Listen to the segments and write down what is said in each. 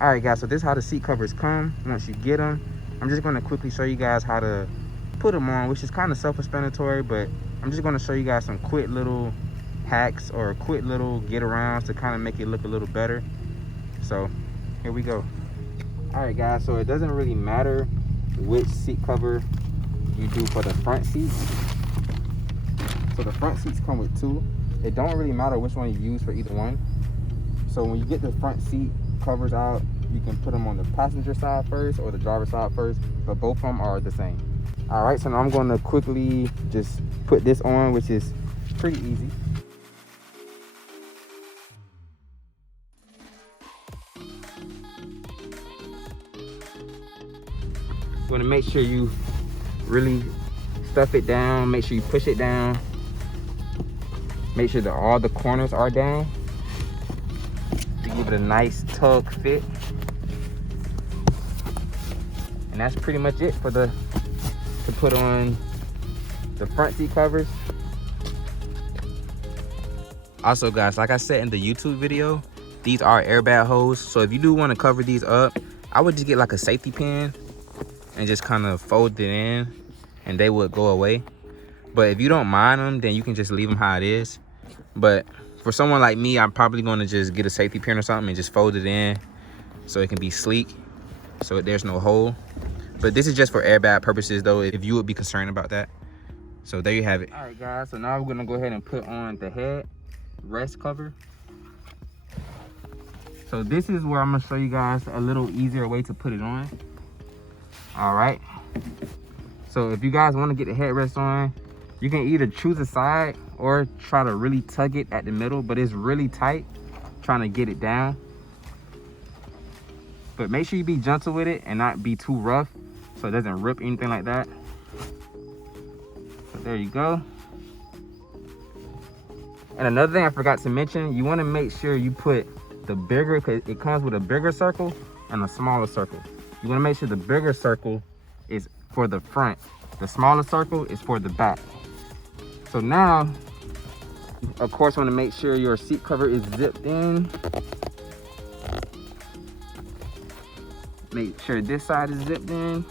All right, guys, so this is how the seat covers come once you get them. I'm just going to quickly show you guys how to put them on, which is kind of self-explanatory, but I'm just going to show you guys some quick little hacks or quick little get arounds to kind of make it look a little better. So here we go. All right, guys, so it doesn't really matter which seat cover you do for the front seats. So the front seats come with two. It don't really matter which one you use for either one. So when you get the front seat covers out, you can put them on the passenger side first or the driver's side first, but both of them are the same. All right, so now I'm going to quickly just put this on, which is pretty easy. You want to make sure you really stuff it down, make sure you push it down, make sure that all the corners are down to give it a nice tug fit. And that's pretty much it for to put on the front seat covers. Also, guys, like I said in the YouTube video, these are airbag holes, so if you do want to cover these up, I would just get like a safety pin and just kind of fold it in and they would go away. But if you don't mind them, then you can just leave them how it is. But for someone like me, I'm probably going to just get a safety pin or something and just fold it in so it can be sleek, so there's no hole. But this is just for airbag purposes though, if you would be concerned about that. So there you have it. All right, guys, so now we're gonna go ahead and put on the head rest cover. So this is where I'm gonna show you guys a little easier way to put it on. All right, so if you guys want to get the headrest on, you can either choose a side or try to really tug it at the middle, but it's really tight trying to get it down. But make sure you be gentle with it and not be too rough so it doesn't rip anything like that. So there you go. And another thing I forgot to mention, you want to make sure you put the bigger, because it comes with a bigger circle and a smaller circle. You want to make sure the bigger circle is for the front, the smaller circle is for the back. So now, of course, want to make sure your seat cover is zipped in. Make sure this side is zipped in.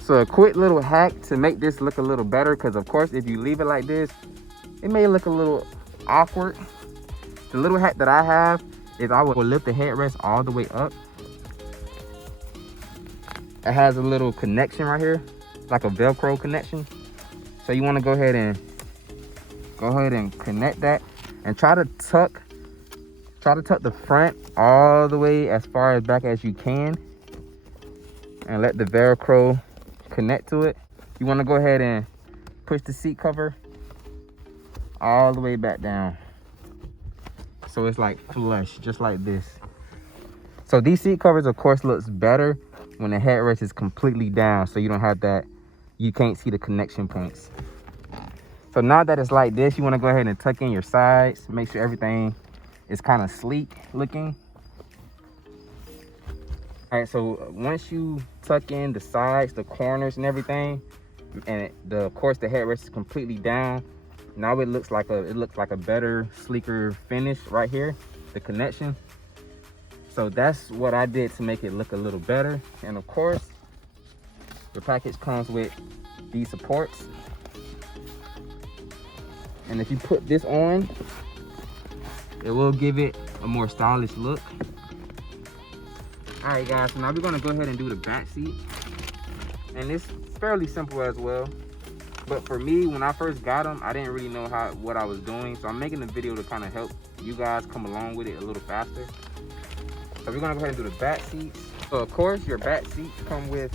So a quick little hack to make this look a little better, because of course if you leave it like this, it may look a little awkward. The little hack that I have is I will lift the headrest all the way up. It has a little connection right here, like a Velcro connection. So you want to go ahead and connect that and try to tuck the front all the way as far as back as you can and let the Velcro connect to it. You want to go ahead and push the seat cover all the way back down so it's like flush, just like this. So these seat covers of course looks better when the headrest is completely down, so you don't have that, you can't see the connection points. So now that it's like this, you want to go ahead and tuck in your sides, make sure everything is kind of sleek looking. All right, so once you tuck in the sides, the corners and everything, and of course the headrest is completely down, now it looks like a better, sleeker finish right here, the connection. So that's what I did to make it look a little better. And of course, the package comes with these supports. And if you put this on, it will give it a more stylish look. All right, guys, so now we're gonna go ahead and do the back seat. And it's fairly simple as well. But for me, when I first got them, I didn't really know what I was doing. So I'm making a video to kind of help you guys come along with it a little faster. So we're gonna go ahead and do the back seats. So of course, your back seats come with,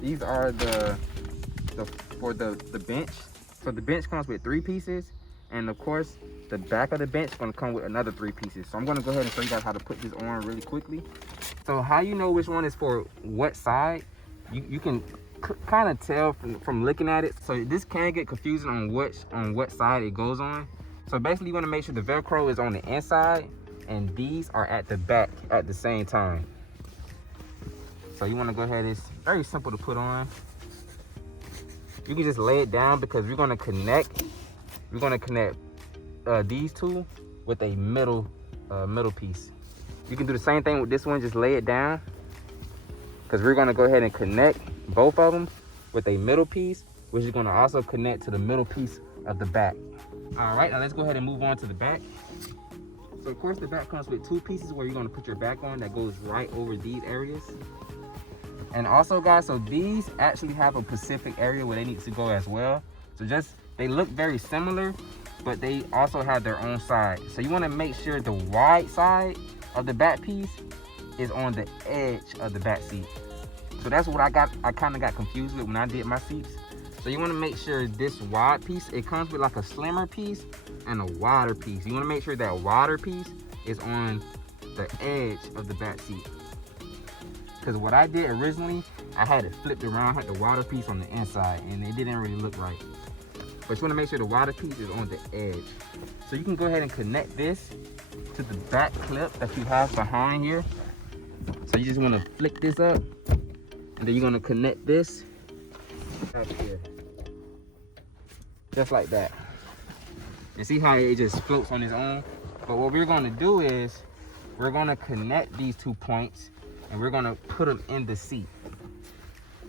these are for the bench. So the bench comes with 3 pieces. And of course, the back of the bench is gonna come with another 3 pieces. So I'm gonna go ahead and show you guys how to put this on really quickly. So how you know which one is for what side, you can kind of tell from looking at it. So this can get confusing on what side it goes on. So basically you want to make sure the Velcro is on the inside and these are at the back at the same time. So you want to go ahead, it's very simple to put on. You can just lay it down because we're going to connect these two with a middle piece. You can do the same thing with this one, just lay it down, because we're gonna go ahead and connect both of them with a middle piece, which is gonna also connect to the middle piece of the back. All right, now let's go ahead and move on to the back. So of course the back comes with 2 pieces where you're gonna put your back on that goes right over these areas. And also guys, so these actually have a specific area where they need to go as well. So they look very similar, but they also have their own side. So you wanna make sure the wide side of the back piece is on the edge of the back seat. So that's what I kind of got confused with when I did my seats. So you want to make sure this wide piece, it comes with like a slimmer piece and a wider piece. You want to make sure that wider piece is on the edge of the back seat. Because what I did originally, I had it flipped around, had the wider piece on the inside, and it didn't really look right. But you want to make sure the wider piece is on the edge. So you can go ahead and connect this to the back clip that you have behind here. So you just want to flick this up, and then you're going to connect this up here, just like that. And see how it just floats on its own? But what we're going to do is we're going to connect these 2 points, and we're going to put them in the seat.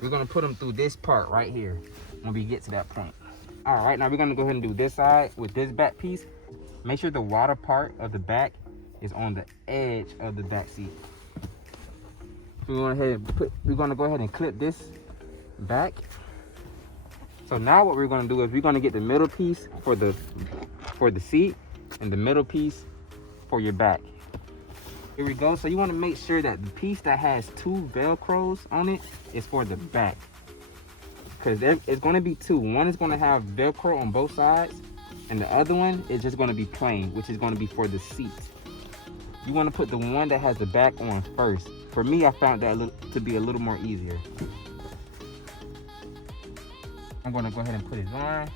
We're going to put them through this part right here when we get to that point. All right, now we're going to go ahead and do this side with this back piece. Make sure the wider part of the back is on the edge of the back seat. So we're going to go ahead and clip this back. So now what we're going to do is we're going to get the middle piece for the seat and the middle piece for your back. Here we go. So you want to make sure that the piece that has 2 Velcros on it is for the back, because it's going to be 2. One is going to have Velcro on both sides, and the other one is just going to be plain, which is going to be for the seat. You want to put the one that has the back on first. For me, I found that to be a little more easier. I'm going to go ahead and put it on.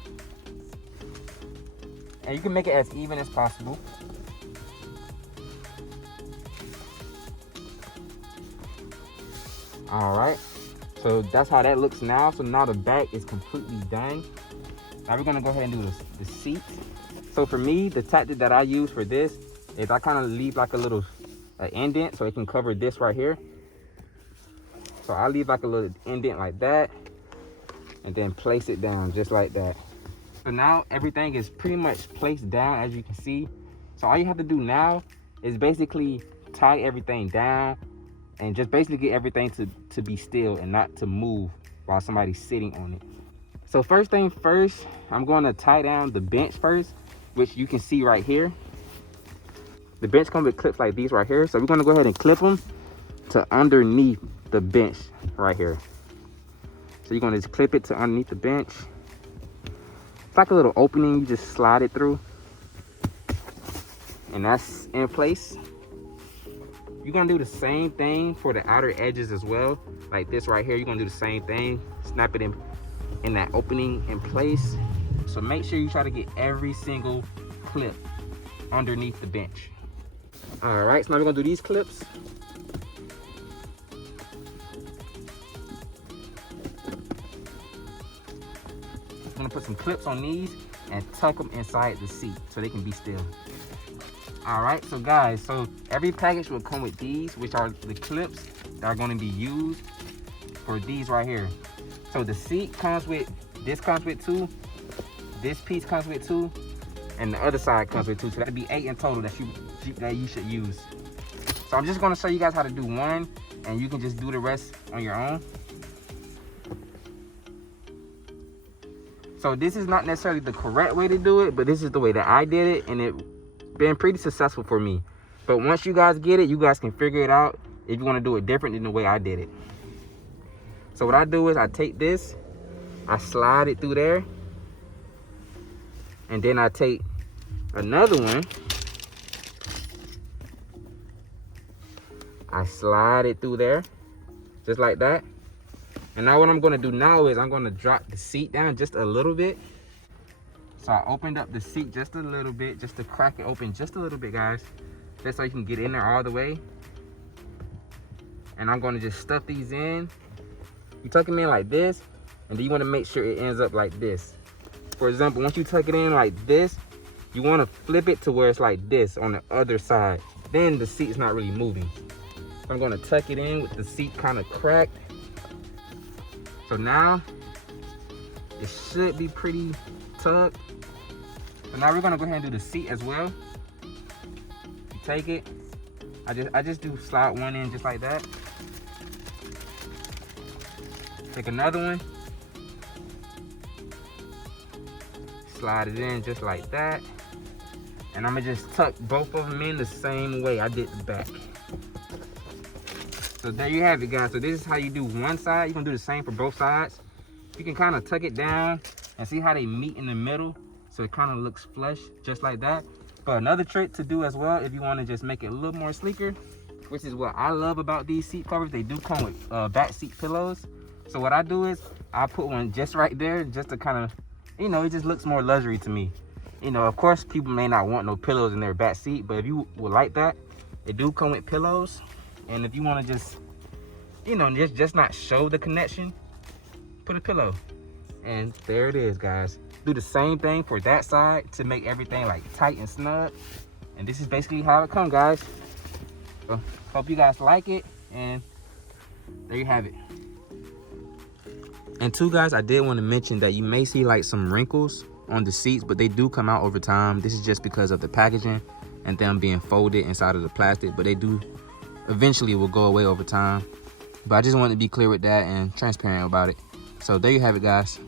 And you can make it as even as possible. All right. So that's how that looks now. So now the back is completely done. Now we're going to go ahead and do the seat. So for me, the tactic that I use for this is I kind of leave like a little indent so it can cover this right here. So I leave like a little indent like that, and then place it down just like that. So now everything is pretty much placed down, as you can see. So all you have to do now is basically tie everything down and just basically get everything to be still and not to move while somebody's sitting on it. So first thing first, I'm going to tie down the bench first, which you can see right here. The bench comes with clips like these right here. So we're going to go ahead and clip them to underneath the bench right here. So you're going to just clip it to underneath the bench. It's like a little opening, you just slide it through, and that's in place. You're going to do the same thing for the outer edges as well. Like this right here, you're going to do the same thing. Snap it in that opening in place. So make sure you try to get every single clip underneath the bench. All right, so now we're gonna do these clips. I'm gonna put some clips on these and tuck them inside the seat so they can be still. All right, so guys, so every package will come with these, which are the clips that are gonna be used for these right here. So the seat comes with, this comes with 2, this piece comes with 2, and the other side comes with 2. So that'd be 8 in total that you should use. So I'm just gonna show you guys how to do one, and you can just do the rest on your own. So this is not necessarily the correct way to do it, but this is the way that I did it, and it's been pretty successful for me. But once you guys get it, you guys can figure it out if you want to do it different than the way I did it. So what I do is I take this, I slide it through there, and then I take another one, I slide it through there, just like that. And now what I'm gonna do now is I'm gonna drop the seat down just a little bit. So I opened up the seat just a little bit, just to crack it open just a little bit, guys. Just so you can get in there all the way. And I'm gonna just stuff these in. You tuck them in like this, and then you wanna make sure it ends up like this. For example, once you tuck it in like this, you wanna flip it to where it's like this on the other side. then the seat's not really moving. So I'm gonna tuck it in with the seat kind of cracked. So now it should be pretty tucked. So now we're gonna go ahead and do the seat as well. You take it. I just do slide one in just like that. Take another one. Slide it in just like that. And I'm gonna just tuck both of them in the same way I did the back. So there you have it, guys. So this is how you do one side. You're gonna do the same for both sides. You can kind of tuck it down and see how they meet in the middle. So it kind of looks flush, just like that. But another trick to do as well, if you want to just make it a little more sleeker, which is what I love about these seat covers, they do come with back seat pillows. So what I do is I put one just right there, just to kind of, you know, it just looks more luxury to me. You know, of course, people may not want no pillows in their back seat, but if you would like that, they do come with pillows. And if you want to just, you know, just not show the connection, put a pillow. And there it is, guys. Do the same thing for that side to make everything like tight and snug. And this is basically how it comes, guys. So hope you guys like it, and there you have it. And too, guys, I did want to mention that you may see like some wrinkles on the seats, but they do come out over time. This is just because of the packaging and them being folded inside of the plastic, but they do eventually will go away over time. But I just wanted to be clear with that and transparent about it. So there you have it, guys.